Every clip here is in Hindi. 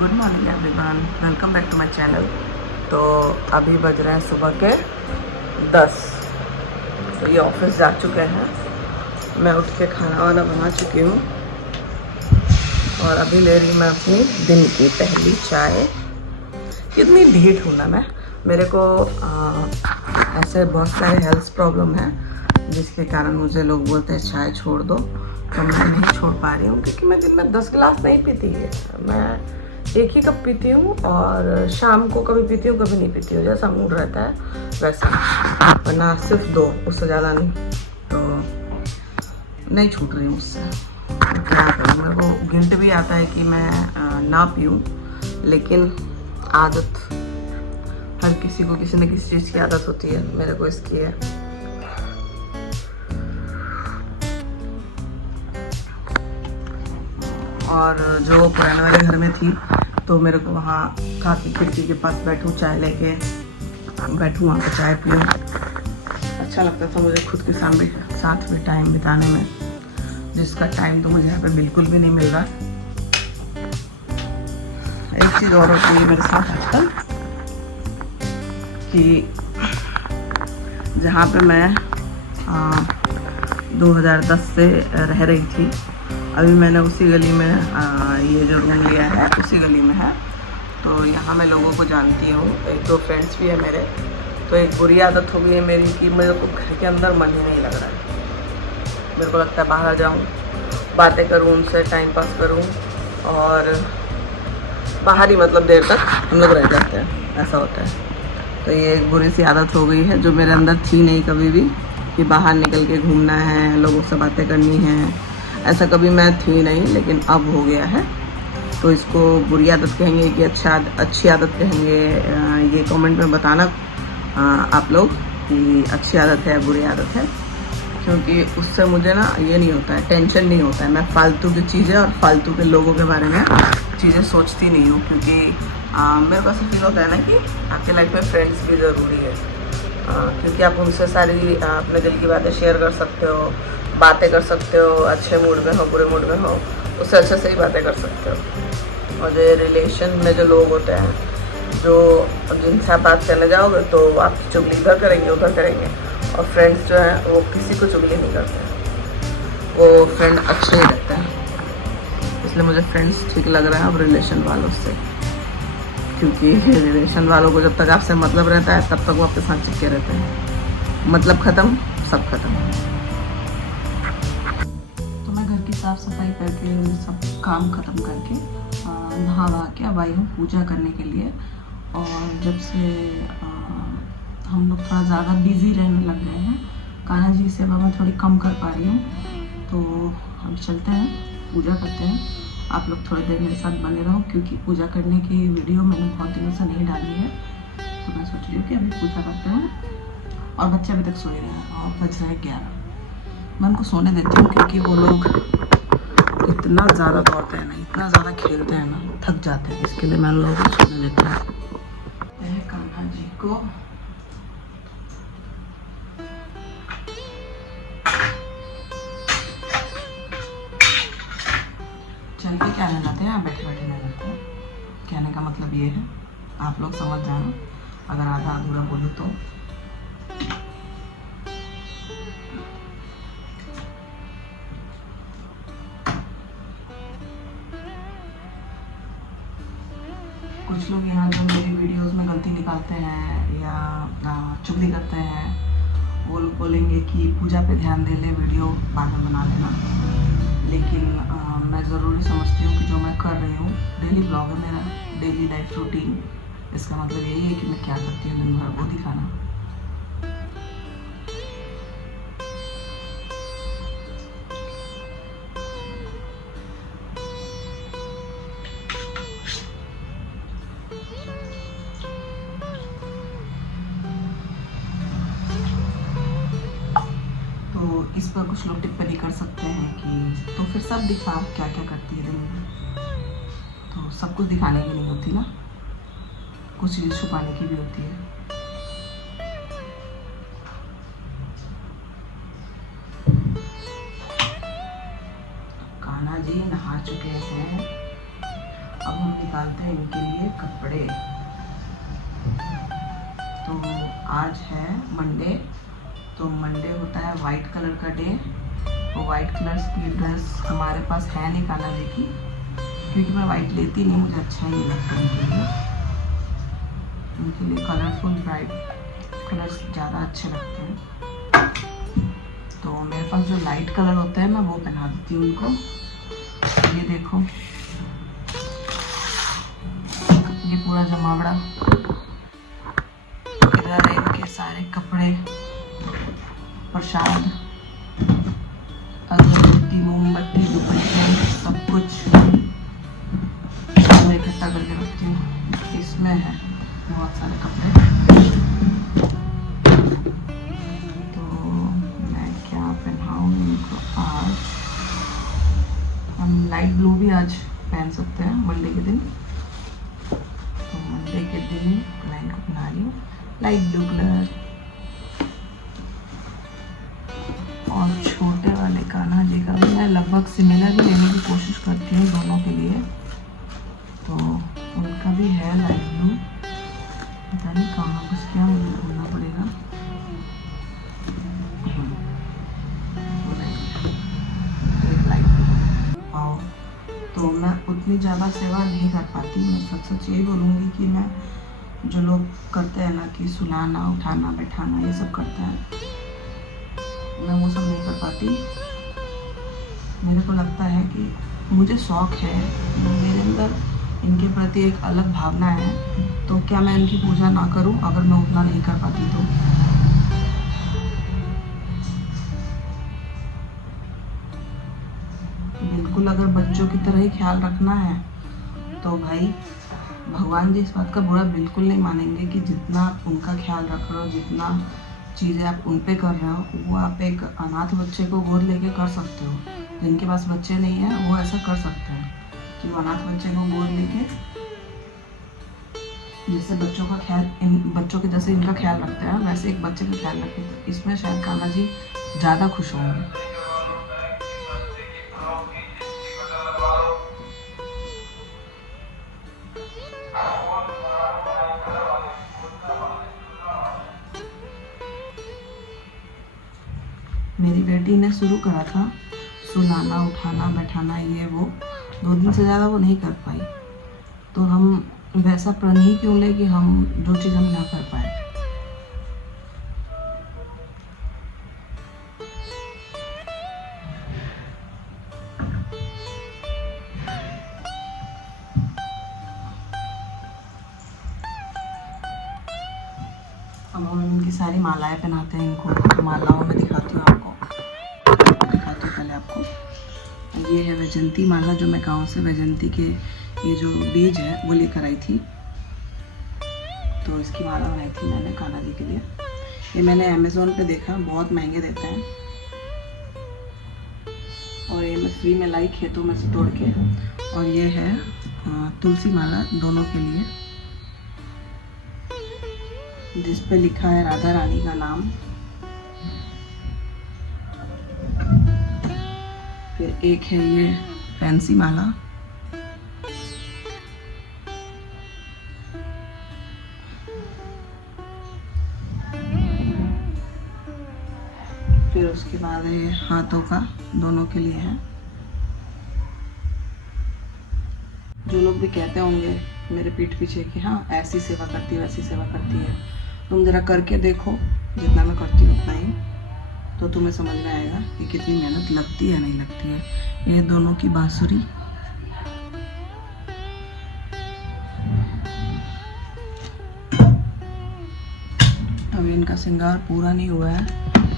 Good morning everyone, welcome back to my channel. तो अभी बज रहे हैं सुबह के 10। तो ये ऑफिस जा चुके हैं। मैं उठ के खाना वाना बना चुकी हूँ और अभी ले रही मैं अपनी दिन की पहली चाय। कितनी ढीठ हूँ ना मैं। मेरे को ऐसे बहुत सारे हेल्थ प्रॉब्लम है जिसके कारण मुझे लोग बोलते हैं चाय छोड़ दो, तो मैं नहीं छोड़ पा रही हूँ क्योंकि मैं दिन में 10 गिलास नहीं पीती है। मैं एक ही कप पीती हूँ और शाम को कभी पीती हूँ कभी नहीं पीती हूँ, जैसा मूड रहता है वैसा, वरना सिर्फ 2, उससे ज़्यादा नहीं। तो नहीं छूट रही मुझसे, क्या करूँ। मेरे को गिल्ट भी आता है कि मैं ना पीऊँ, लेकिन आदत हर किसी को किसी न किसी चीज़ की आदत होती है, मेरे को इसकी है। और जो पुराने वाले घर में थी तो मेरे को वहाँ काफ़ी खिड़की के पास बैठूँ, चाय लेके बैठूँ, वहाँ पर चाय पीऊँ। अच्छा लगता था मुझे खुद के साथ में टाइम बिताने में, जिसका टाइम तो मुझे यहाँ पे बिल्कुल भी नहीं मिल रहा। एक चीज़ और होती है मेरे साथ आजकल कि जहाँ पे मैं 2010 से रह रही थी, अभी मैंने उसी गली में ये जो रूम लिया है उसी गली में है। तो यहाँ मैं लोगों को जानती हूँ, 1-2 फ्रेंड्स भी है मेरे। तो एक बुरी आदत हो गई है मेरी कि मेरे को घर के अंदर मन ही नहीं लग रहा है। मेरे को लगता है बाहर जाऊँ, बातें करूँ, उनसे टाइम पास करूँ, और बाहर ही मतलब देर तक हम लोग रह जाते हैं, ऐसा होता है। तो ये एक बुरी सी आदत हो गई है जो मेरे अंदर थी नहीं कभी भी, कि बाहर निकल के घूमना है, लोगों से बातें करनी है, ऐसा कभी मैं थी नहीं, लेकिन अब हो गया है। तो इसको बुरी आदत कहेंगे कि अच्छी आदत कहेंगे, ये कमेंट में बताना आप लोग कि अच्छी आदत है बुरी आदत है। क्योंकि उससे मुझे ना ये नहीं होता है, टेंशन नहीं होता है। मैं फालतू की चीज़ें और फालतू के लोगों के बारे में चीज़ें सोचती नहीं हूँ, क्योंकि मेरे को ऐसा फील होता है ना कि आपके लाइफ में फ्रेंड्स भी ज़रूरी है, क्योंकि आप उनसे सारी अपने दिल की बातें शेयर कर सकते हो, बातें कर सकते हो, अच्छे मूड में हो बुरे मूड में हो, उससे अच्छे से ही बातें कर सकते हो। और जो रिलेशन में जो लोग होते हैं, जो जिनसे आप बात करने जाओगे तो आपकी चुगली इधर करेंगे उधर करेंगे, और फ्रेंड्स जो हैं वो किसी को चुगली नहीं करते हैं, वो फ्रेंड अच्छे ही रहते हैं। इसलिए मुझे फ्रेंड्स ठीक लग रहा है अब रिलेशन वालों से, क्योंकि रिलेशन वालों को जब तक आपसे मतलब रहता है तब तक वो आपके साथ चिपके रहते हैं। मतलब ख़त्म, सब खत्म। तो मैं घर की साफ़ सफाई करके सब काम ख़त्म करके नहा वहा के अब आई हूँ पूजा करने के लिए। और जब से हम लोग थोड़ा ज़्यादा बिज़ी रहने लग गए हैं, कान्हा जी की सेवा मैं थोड़ी कम कर पा रही हूँ, तो अब चलते हैं पूजा करते हैं। आप लोग थोड़ी देर मेरे साथ बने रहो, क्योंकि पूजा करने की वीडियो मैंने बहुत दिनों से नहीं डाली है। तो मैं सोच रही हूँ कि अभी पूजा करते हैं। और बच्चे अभी तक सोए रहे हैं और बज रहे हैं 11। मैं उनको सोने देती हूँ, क्योंकि वो लोग इतना ज़्यादा दौड़ते हैं ना, इतना ज़्यादा खेलते हैं ना, थक जाते हैं। इसके लिए मैं उन लोगों को सोने देती हूँ। कान्हा जी को चल के क्या नहलाते हैं, बैठे बैठे नहलाते हैं। कहने का मतलब ये है, आप लोग समझ जाना अगर आधा अधूरा बोलूँ तो। कुछ लोग यहाँ जो मेरी वीडियोस में गलती निकालते हैं या चुगली करते हैं, वो लोग बोलेंगे कि पूजा पे ध्यान दे ले, वीडियो बाद में बना लेना। लेकिन मैं ज़रूरी समझती हूँ कि जो मैं कर रही हूँ, डेली ब्लॉग है मेरा, डेली लाइफ रूटीन। इसका मतलब यही है कि मैं क्या करती हूँ दिन भर, वो दिखाना। तो इस पर कुछ लोग टिप्पणी कर सकते हैं कि तो फिर सब दिखाओ क्या क्या करती है दिन में। तो सब कुछ दिखाने की नहीं होती ना, कुछ चीज़ छुपाने की भी होती है। कान्हा जी नहा चुके हैं अब हम निकालते हैं इनके लिए कपड़े। तो आज है मंडे, तो मंडे होता है वाइट कलर का डे। तो वाइट कलर की ड्रेस हमारे पास है नहीं कान्हा जी की, क्योंकि मैं वाइट लेती नहीं, मुझे अच्छा ही नहीं लगता उनके लिए कलरफुल ब्राइट कलर्स ज़्यादा अच्छे लगते हैं। तो मेरे पास जो लाइट कलर होता है मैं वो पहना देती हूँ उनको। ये देखो, ये पूरा जमावड़ा, इधर है इनके सारे कपड़े, प्रसाद, अगरबत्ती, मोमबत्ती, दुपट्टे, सब कुछ मैं इकट्ठा करके रखती हूँ। इसमें है बहुत सारे कपड़े। तो मैं क्या पहनाऊँ इनको आज? हम लाइट ब्लू भी आज पहन सकते हैं मंडे के दिन। तो मंडे के दिन मैं इनको पहना रही हूँ लाइट ब्लू कलर। और छोटे वाले कान्हा जी का भी मैं लगभग सिमिलर भी लेने की कोशिश करती हूँ दोनों के लिए। तो उनका भी है लाइट ब्लू, पता नहीं कहाँ कुछ क्या मुझे ढूंढना पड़ेगा। Light blue. आओ, तो मैं उतनी ज़्यादा सेवा नहीं कर पाती। मैं सच यही बोलूँगी कि मैं जो लोग करते हैं ना कि सुलाना, उठाना, बैठाना, ये सब करते हैं, मैं वो सब नहीं कर पाती। मेरे को लगता है कि मुझे शौक़ है, मेरे अंदर इनके प्रति एक अलग भावना है, तो क्या मैं इनकी पूजा ना करूं अगर मैं उतना नहीं कर पाती तो? बिल्कुल, अगर बच्चों की तरह ही ख्याल रखना है तो भाई भगवान जी इस बात का बुरा बिल्कुल नहीं मानेंगे कि जितना आप उनका ख्याल रख रहे हो, जितना चीज़ें आप उन पे कर रहे हो, वो आप एक अनाथ बच्चे को गोद लेके कर सकते हो। जिनके पास बच्चे नहीं हैं वो ऐसा कर सकते हैं कि वो अनाथ बच्चे को गोद लेके, जैसे बच्चों का ख्याल, इन बच्चों के जैसे इनका ख्याल रखते हैं वैसे एक बच्चे का ख्याल रखें। तो इसमें शायद कान्हा जी ज़्यादा खुश होंगे। मेरी बेटी ने शुरू करा था सुलाना, उठाना, बैठाना, ये वो 2 दिन से ज़्यादा वो नहीं कर पाई। तो हम वैसा प्रण ही क्यों ले कि हम जो चीज़ हम ना कर पाए। अब हम इनकी सारी मालाएं पहनाते हैं इनको। मालाओं में दिखाती हूँ आपको, दिखाती हूँ पहले आपको। ये है वैजंती माला, जो मैं गांव से वैजंती के ये जो बीज है वो लेकर आई थी। तो इसकी माला बनाई थी मैंने कान्हा जी के लिए। ये मैंने अमेज़ोन पे देखा, बहुत महंगे देते हैं, और ये मैं फ्री में लाई खेतों में से तोड़ के। और ये है तुलसी माला दोनों के लिए, जिस पे लिखा है राधा रानी का नाम। फिर एक है ये फैंसी माला, फिर उसके बाद ये हाथों का दोनों के लिए है। जो लोग भी कहते होंगे मेरे पीठ पीछे कि हाँ ऐसी सेवा करती है, वैसी सेवा करती है, तुम ज़रा करके देखो, जितना मैं करती हूँ उतना ही, तो तुम्हें समझ में आएगा कि कितनी मेहनत लगती है नहीं लगती है। ये दोनों की बांसुरी, अभी इनका श्रृंगार पूरा नहीं हुआ है,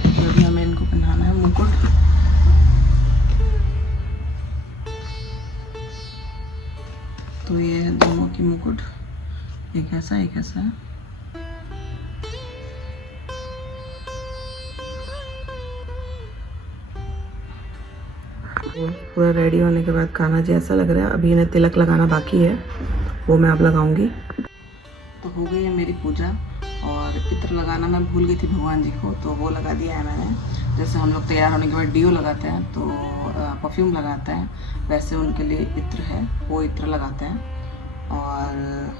तो अभी हमें इनको पहनाना है मुकुट। तो ये है दोनों की मुकुट, एक ऐसा एक ऐसा है। पूरा रेडी होने के बाद कान्हा जी ऐसा लग रहा है। अभी इन्हें तिलक लगाना बाकी है, वो मैं अब लगाऊंगी। तो हो गई है मेरी पूजा, और इत्र लगाना मैं भूल गई थी भगवान जी को, तो वो लगा दिया है मैंने। जैसे हम लोग तैयार होने के बाद डीओ लगाते हैं, तो परफ्यूम लगाते हैं, वैसे उनके लिए इत्र है, वो इत्र लगाते हैं। और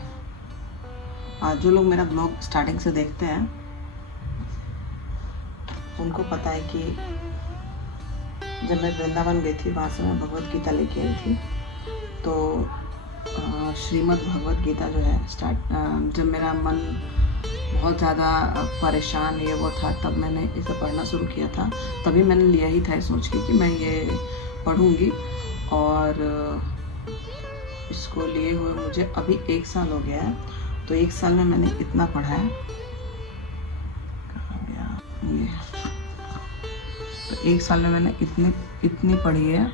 जो लोग मेरा ब्लॉग स्टार्टिंग से देखते हैं उनको पता है कि जब मैं वृंदावन गई थी वहाँ से मैं भगवत गीता लेके आई थी। तो श्रीमद् भगवत गीता जो है जब मेरा मन बहुत ज़्यादा परेशान ये वो था, तब मैंने इसे पढ़ना शुरू किया था। तभी मैंने लिया ही था सोच के कि मैं ये पढ़ूँगी। और इसको लिए हुए मुझे अभी 1 साल हो गया है। तो 1 साल में मैंने इतना पढ़ा है। कहाँ गया ये? तो 1 साल में मैंने इतनी पढ़ी है,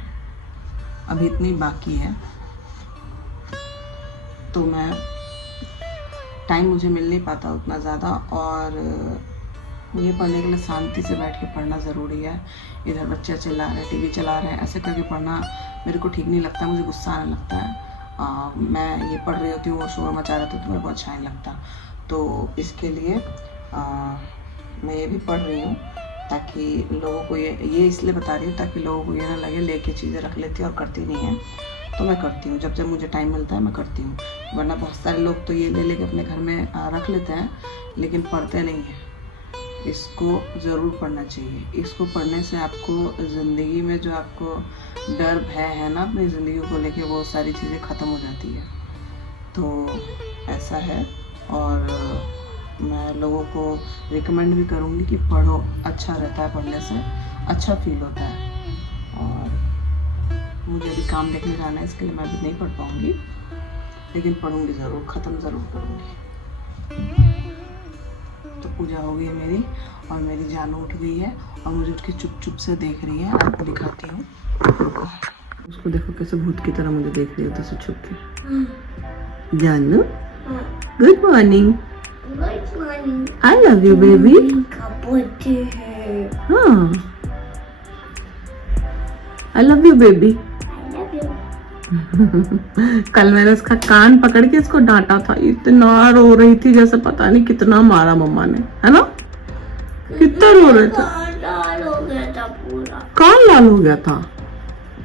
अभी इतनी बाकी है। तो मैं टाइम मुझे मिल नहीं पाता उतना ज़्यादा, और ये पढ़ने के लिए शांति से बैठ के पढ़ना ज़रूरी है। इधर बच्चे चिल्ला रहे हैं, टीवी चला रहे हैं, ऐसे करके पढ़ना मेरे को ठीक नहीं लगता, मुझे गुस्सा आने लगता है। मैं ये पढ़ रही होती हूँ और शोर मचा रहा था तो मेरे को अच्छा नहीं लगता। तो इसके लिए मैं ये भी पढ़ रही हूँ ताकि लोगों को ये इसलिए बता रही हूँ ताकि लोगों को ये ना लगे लेके चीज़ें रख लेती और करती नहीं है। तो मैं करती हूँ, जब मुझे टाइम मिलता है मैं करती हूँ। वरना बहुत सारे लोग तो ये ले लेके अपने घर में रख लेते हैं लेकिन पढ़ते नहीं हैं। इसको ज़रूर पढ़ना चाहिए। इसको पढ़ने से आपको ज़िंदगी में जो आपको डर भय है ना अपनी ज़िंदगी को लेके, वो सारी चीज़ें ख़त्म हो जाती है। तो ऐसा है। और मैं लोगों को रिकमेंड भी करूँगी कि पढ़ो, अच्छा रहता है, पढ़ने से अच्छा फील होता है। और मुझे अभी काम देखने जाना है, इसके लिए मैं अभी नहीं पढ़ पाऊँगी, लेकिन पढ़ूँगी ज़रूर, ख़त्म ज़रूर करूँगी। तो पूजा हो गई है मेरी, और मेरी जान उठ गई है और मुझे उठ के चुप से देख रही है। आपको दिखाती हूँ, उसको देखो कैसे भूत की तरह मुझे देख रही है तो छुप के। जानू, good morning. I love you baby. हाँ, आई लव यू बेबी। कल मैंने उसका कान पकड़ के इसको डांटा था, इतना रो रही थी जैसे पता नहीं कितना मारा मम्मा ने, है ना? कितना रो रहे थे, लाल हो गया था पूरा। कान लाल हो गया था,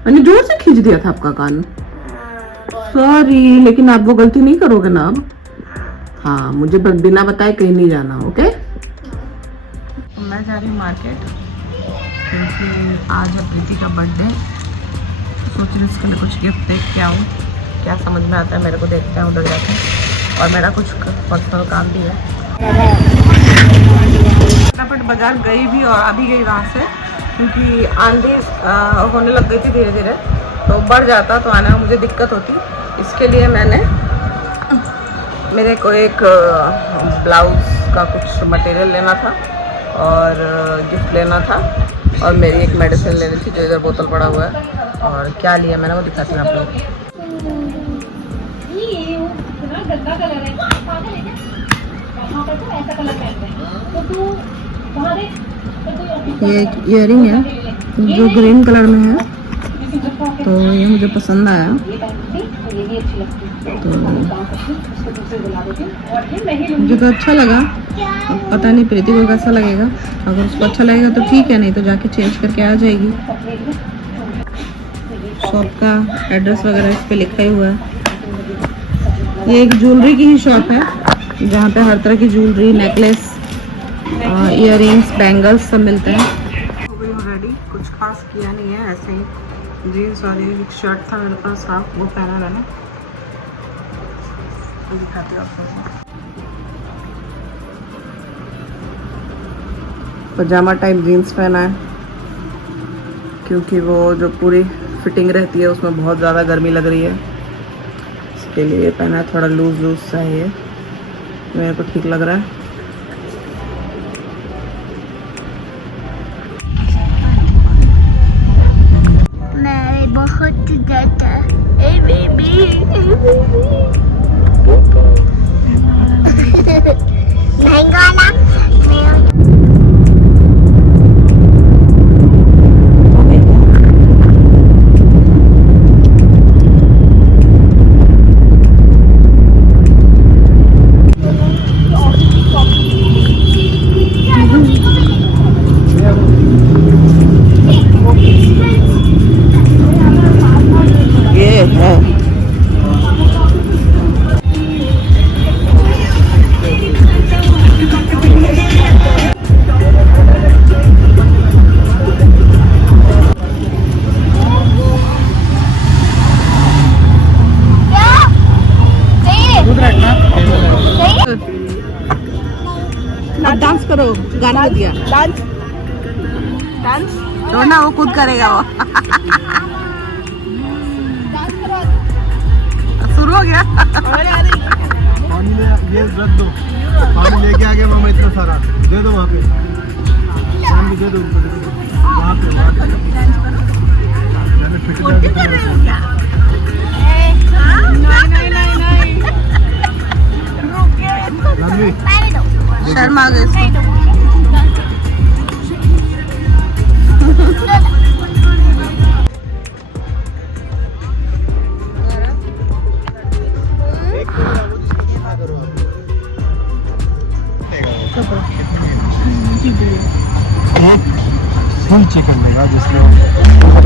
मैंने जोर से खींच दिया था आपका कान। सॉरी, लेकिन आप वो गलती नहीं करोगे ना अब? हाँ, मुझे बिना बताए कहीं नहीं जाना, ओके? मैं जा रही हूँ मार्केट क्योंकि आज है प्रीति का बर्थडे। सोच रही उसके लिए कुछ गिफ्ट देख के आऊँ, क्या समझ में आता है मेरे को, देखते हैं उधर जाके। और मेरा कुछ पर्सनल काम भी है। फटाफट बाजार गई भी और अभी गई वहाँ से, क्योंकि आंधी होने लग गई थी धीरे धीरे, तो बढ़ जाता तो आने में मुझे दिक्कत होती। इसके लिए मेरे को एक ब्लाउज़ का कुछ मटेरियल लेना था और गिफ्ट लेना था, और मेरी एक मेडिसिन लेनी थी जो इधर बोतल पड़ा हुआ है। और क्या लिया मैंने वो दिखाती हूँ आप लोग। ये एक ईयरिंग है जो ग्रीन कलर में है, तो ये मुझे पसंद आया। तो मुझे तो अच्छा लगा, पता नहीं प्रीति को कैसा लगेगा। अगर उसको अच्छा लगेगा तो ठीक है, नहीं तो जाके चेंज करके आ जाएगी। शॉप का एड्रेस वगैरह इस पे लिखा ही हुआ है। ये एक ज्वेलरी की ही शॉप है जहाँ पे हर तरह की ज्वेलरी, नेकलेस, इयररिंग्स, बैंगल्स सब मिलते हैं। हो गई रेडी, कुछ खास किया नहीं है, ऐसे ही जीन्स और एक शर्ट था मेरे पास हाफ, वो पहना मैंने। तो दिखाती हूँ आपको। पजामा टाइप जीन्स पहना है क्योंकि वो जो पूरी फिटिंग रहती है उसमें बहुत ज़्यादा गर्मी लग रही है, इसके लिए पहना है। थोड़ा लूज सा है ये, मेरे को ठीक लग रहा है। मैं बहुत ज़्यादा बेबी महंगा ना। है। अब डांस करो, गाना दिया डांस डांस छोड़ना, वो खुद करेगा वो। शुरू हो गया। पानी ले, ये रख दो, पानी लेके आ गया मामा इतना सारा, दे दो वहाँ पे, पानी दे दो वहाँ पे, मैंने फिट कर दिया। रणवी, शर्म आ गई। फुल चिकन लेगा जिसमें पूरा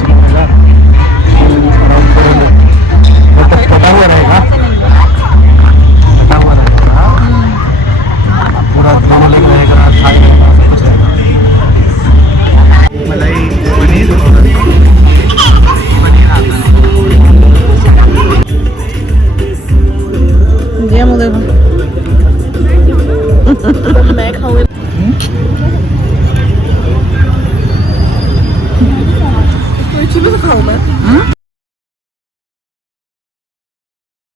चिकन लेगा, मतलब कटा हुआ रहेगा, पूरा दोनों लेग रहेगा, थाई रहेगा, सब कुछ रहेगा। मलाई पनीर ये मुझे मैं खाऊंगी। तो इसी में से खाऊं मैं।